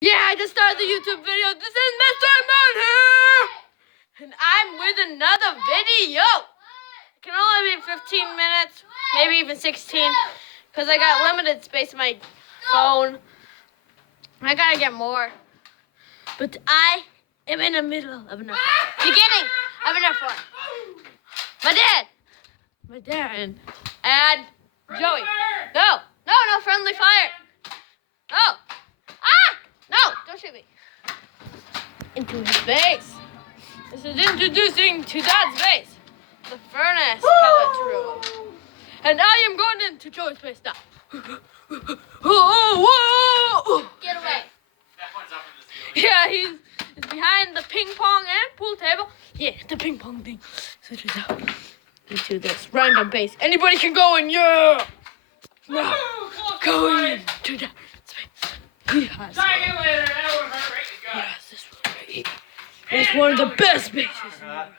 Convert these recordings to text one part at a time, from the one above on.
Yeah, I just started the YouTube video. This is Mr. Man here! And I'm with another video. It can only be 15 minutes, maybe even 16, because I got limited space in my phone. I gotta get more. But I am in the middle of an beginning of an effort. My dad, and Joey. No, friendly fire. No, don't shoot me. Into his base. This is introducing to Dad's base, the furnace pellet room. And I am going into Joey's base now. Whoa. Get away. That one's up in the ceiling. Yeah, he's behind the ping pong and pool table. Yeah, the ping pong thing. So just out into this random base. Anybody can go in, yeah. No, go into that space. Yes. Yes, this one right here. It's one of the best bases in the world.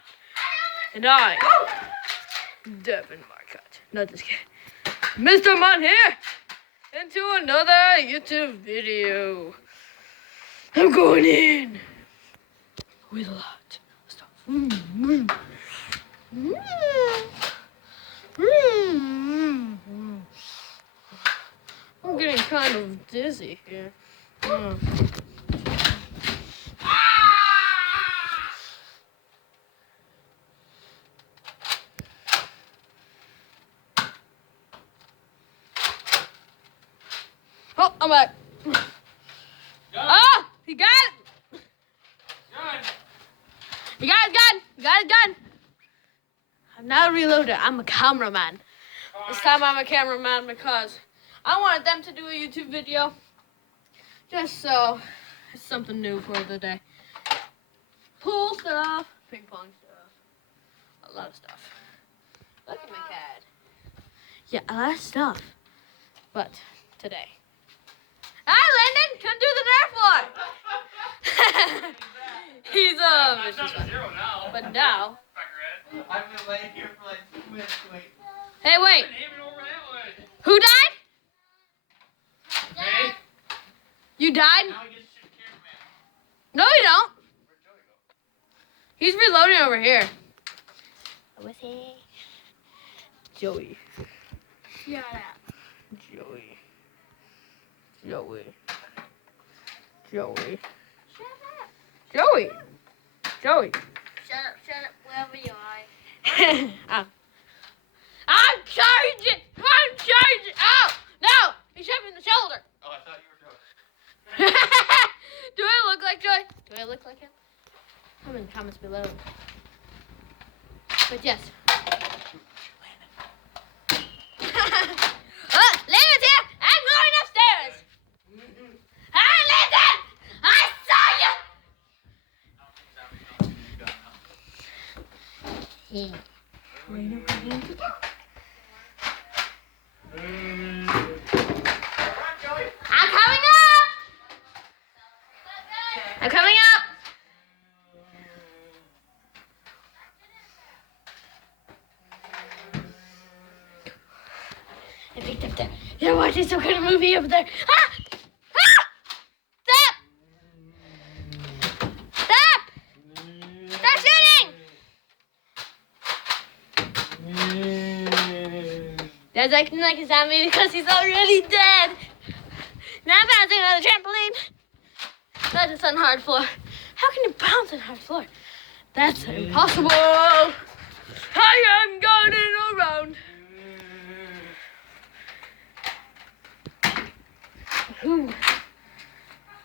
And I, Devin Marcotte, not this kid, Mr. Mon here, into another YouTube video. I'm going in with a lot of stuff. I'm getting kind of dizzy here. Oh, I'm back. Oh, he got it. You got his gun. I'm not a reloader. I'm a cameraman. This time I'm a cameraman because I wanted them to do a YouTube video. Just so it's something new for the day. Pool stuff, ping pong stuff, a lot of stuff. Look at my cat. Yeah, a lot of stuff. But today. Hi, Lyndon! Come do the nerf war! He's It's up to 0 now. But now. I've been laying here for like 2 minutes. Wait. Hey, wait. I've been aiming over that way. Who died? Hey. You died? Now we get to shoot the cameraman. No, you don't. Where'd Joey go? He's reloading over here. What's he? Joey. Shut up. Joey. Shut up. Shut up, wherever you are. I'm charging! Oh! No! He shot me in the shoulder. Oh, I thought you were Joey. Do I look like Joy? Do I look like him? Comment in the comments below. But yes. Oh, Landon's here! I'm going upstairs! Hi, Landon! I saw you! I'm coming up! I'm coming up! I picked up there. They're watching some kind of movie over there. Ah! Stop! Stop shooting! Dad's acting like a zombie because he's already dead. Now I'm bouncing on the trampoline. That is on hard floor. How can you bounce on hard floor? That's impossible. I am going around. Ooh.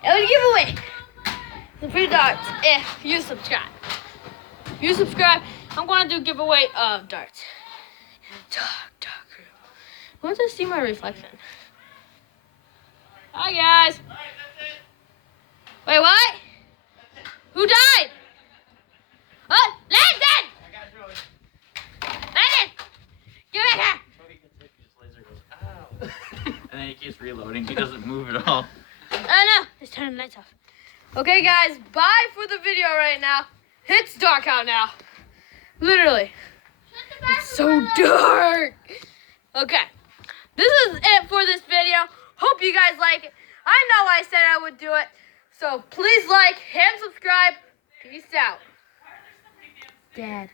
It was a giveaway. The free darts if you subscribe. If you subscribe, I'm going to do a giveaway of darts. Dark room. I want to see my reflection. Hi, guys. Wait, what? Who died? Oh, Landon! I got Joey. Landon! Get back here! Joey gets hit, his laser goes, ow. And then he keeps reloading. He doesn't move at all. Oh, no. Let's turn the lights off. Okay, guys. Bye for the video right now. It's dark out now. Literally. It's so dark. Okay. This is it for this video. Hope you guys like it. I know I said I would do it. So please like and subscribe. Peace out. Dad.